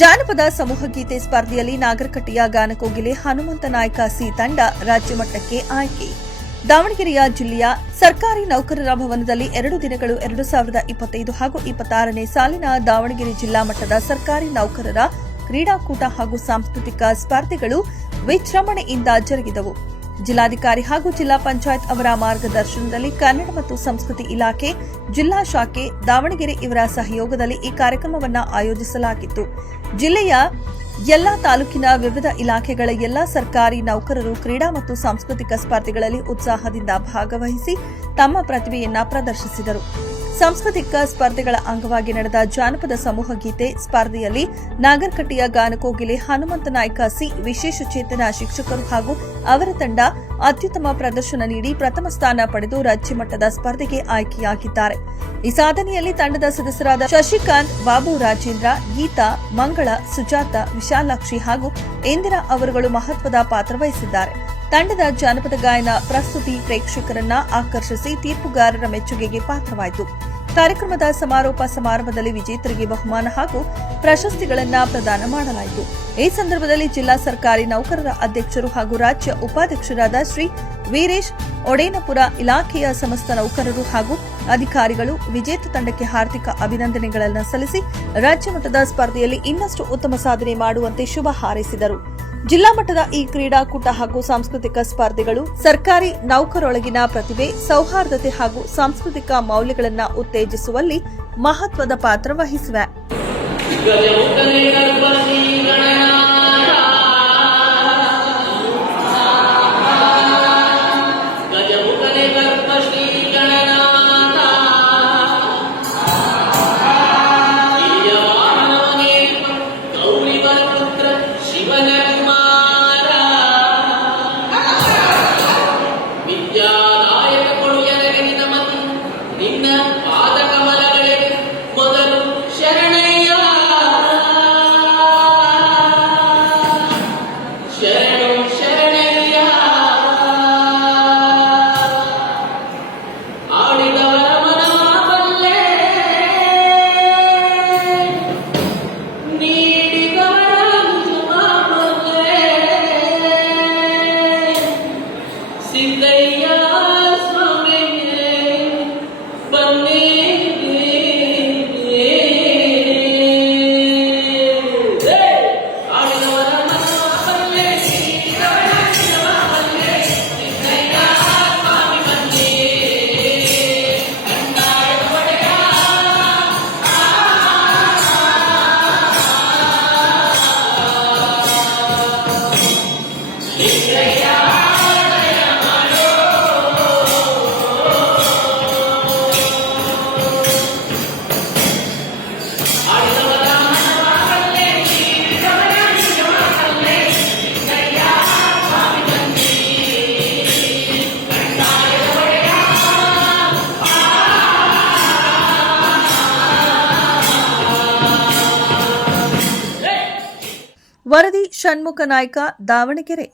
ಜಾನಪದ ಸಮೂಹ ಗೀತೆ ಸ್ಪರ್ಧೆಯಲ್ಲಿ ನಾಗರಕಟ್ಟೆಯ ಗಾನಕೋಗಿಲೆ ಹನುಮಂತ ನಾಯ್ಕ ಸಿ ತಂಡ ರಾಜ್ಯ ಮಟ್ಟಕ್ಕೆ ಆಯ್ಕೆ. ದಾವಣಗೆರೆಯ ಜಿಲ್ಲೆಯ ಸರ್ಕಾರಿ ನೌಕರರ ಭವನದಲ್ಲಿ 2 ದಿನಗಳು 2025 ಹಾಗೂ 26ನೇ ಸಾಲಿನ ದಾವಣಗೆರೆ ಜಿಲ್ಲಾ ಮಟ್ಟದ ಸರ್ಕಾರಿ ನೌಕರರ ಕ್ರೀಡಾಕೂಟ ಹಾಗೂ ಸಾಂಸ್ಕೃತಿಕ ಸ್ಪರ್ಧೆಗಳು ವಿಜೃಂಭಣೆಯಿಂದ ಜರುಗಿದವು. ಜಿಲ್ಲಾಧಿಕಾರಿ ಹಾಗೂ ಜಿಲ್ಲಾ ಪಂಚಾಯತ್ ಅವರ ಮಾರ್ಗದರ್ಶನದಲ್ಲಿ ಕನ್ನಡ ಮತ್ತು ಸಂಸ್ಕೃತಿ ಇಲಾಖೆ, ಜಿಲ್ಲಾ ಶಾಖೆ ದಾವಣಗೆರೆ ಇವರ ಸಹಯೋಗದಲ್ಲಿ ಈ ಕಾರ್ಯಕ್ರಮವನ್ನು ಆಯೋಜಿಸಲಾಗಿತ್ತು. ಜಿಲ್ಲೆಯ ಎಲ್ಲಾ ತಾಲೂಕಿನ ವಿವಿಧ ಇಲಾಖೆಗಳ ಎಲ್ಲಾ ಸರ್ಕಾರಿ ನೌಕರರು ಕ್ರೀಡಾ ಮತ್ತು ಸಾಂಸ್ಕೃತಿಕ ಸ್ಪರ್ಧೆಗಳಲ್ಲಿ ಉತ್ಸಾಹದಿಂದ ಭಾಗವಹಿಸಿ ತಮ್ಮ ಪ್ರತಿಭೆಯನ್ನು ಪ್ರದರ್ಶಿಸಿದರು. ಸಾಂಸ್ಕೃತಿಕ ಸ್ಪರ್ಧೆಗಳ ಅಂಗವಾಗಿ ನಡೆದ ಜಾನಪದ ಸಮೂಹ ಗೀತೆ ಸ್ಪರ್ಧೆಯಲ್ಲಿ ನಾಗರಕಟ್ಟೆಯ ಗಾನಕೋಗಿಲೆ ಹನುಮಂತ ನಾಯ್ಕ ಸಿ ವಿಶೇಷ ಚೇತನ ಶಿಕ್ಷಕರು ಹಾಗೂ ಅವರ ತಂಡ ಅತ್ಯುತ್ತಮ ಪ್ರದರ್ಶನ ನೀಡಿ ಪ್ರಥಮ ಸ್ಥಾನ ಪಡೆದು ರಾಜ್ಯ ಮಟ್ಟದ ಸ್ಪರ್ಧೆಗೆ ಆಯ್ಕೆಯಾಗಿದ್ದಾರೆ. ಈ ಸಾಧನೆಯಲ್ಲಿ ತಂಡದ ಸದಸ್ಯರಾದ ಶಶಿಕಾಂತ್, ಬಾಬು ರಾಜೇಂದ್ರ, ಗೀತಾ, ಮಂಗಳ, ಸುಜಾತ, ವಿಶಾಲಾಕ್ಷಿ ಹಾಗೂ ಇಂದಿರಾ ಅವರುಗಳು ಮಹತ್ವದ ಪಾತ್ರ ವಹಿಸಿದ್ದಾರೆ. ತಂಡದ ಜಾನಪದ ಗಾಯನ ಪ್ರಸ್ತುತಿ ಪ್ರೇಕ್ಷಕರನ್ನ ಆಕರ್ಷಿಸಿ ತೀರ್ಪುಗಾರರ ಮೆಚ್ಚುಗೆಗೆ ಪಾತ್ರವಾಯಿತು. ಕಾರ್ಯಕ್ರಮದ ಸಮಾರೋಪ ಸಮಾರಂಭದಲ್ಲಿ ವಿಜೇತರಿಗೆ ಬಹುಮಾನ ಹಾಗೂ ಪ್ರಶಸ್ತಿಗಳನ್ನು ಪ್ರದಾನ ಮಾಡಲಾಯಿತು. ಈ ಸಂದರ್ಭದಲ್ಲಿ ಜಿಲ್ಲಾ ಸರ್ಕಾರಿ ನೌಕರರ ಅಧ್ಯಕ್ಷರು ಹಾಗೂ ರಾಜ್ಯ ಉಪಾಧ್ಯಕ್ಷರಾದ ಶ್ರೀ ವೀರೇಶ್ ಒಡೇನಪುರ ಇಲಾಖೆಯ ಸಮಸ್ತ ನೌಕರರು ಹಾಗೂ ಅಧಿಕಾರಿಗಳು ವಿಜೇತ ತಂಡಕ್ಕೆ ಹಾರ್ದಿಕ ಅಭಿನಂದನೆಗಳನ್ನು ಸಲ್ಲಿಸಿ ರಾಜ್ಯ ಮಟ್ಟದ ಸ್ಪರ್ಧೆಯಲ್ಲಿ ಇನ್ನಷ್ಟು ಉತ್ತಮ ಸಾಧನೆ ಮಾಡುವಂತೆ ಶುಭ ಹಾರೈಸಿದರು. ಜಿಲ್ಲಾ ಮಟ್ಟದ ಈ ಕ್ರೀಡಾಕೂಟ ಹಾಗೂ ಸಾಂಸ್ಕೃತಿಕ ಸ್ಪರ್ಧೆಗಳು ಸರ್ಕಾರಿ ನೌಕರರೊಳಗಿನ ಪ್ರತಿಭೆ, ಸೌಹಾರ್ದತೆ ಹಾಗೂ ಸಾಂಸ್ಕೃತಿಕ ಮೌಲ್ಯಗಳನ್ನು ಉತ್ತೇಜಿಸುವಲ್ಲಿ ಮಹತ್ವದ ಪಾತ್ರ ವಹಿಸಿವೆ. ವರದಿ ಷಣ್ಮುಖ ನಾಯ್ಕ, ದಾವಣಗೆರೆ.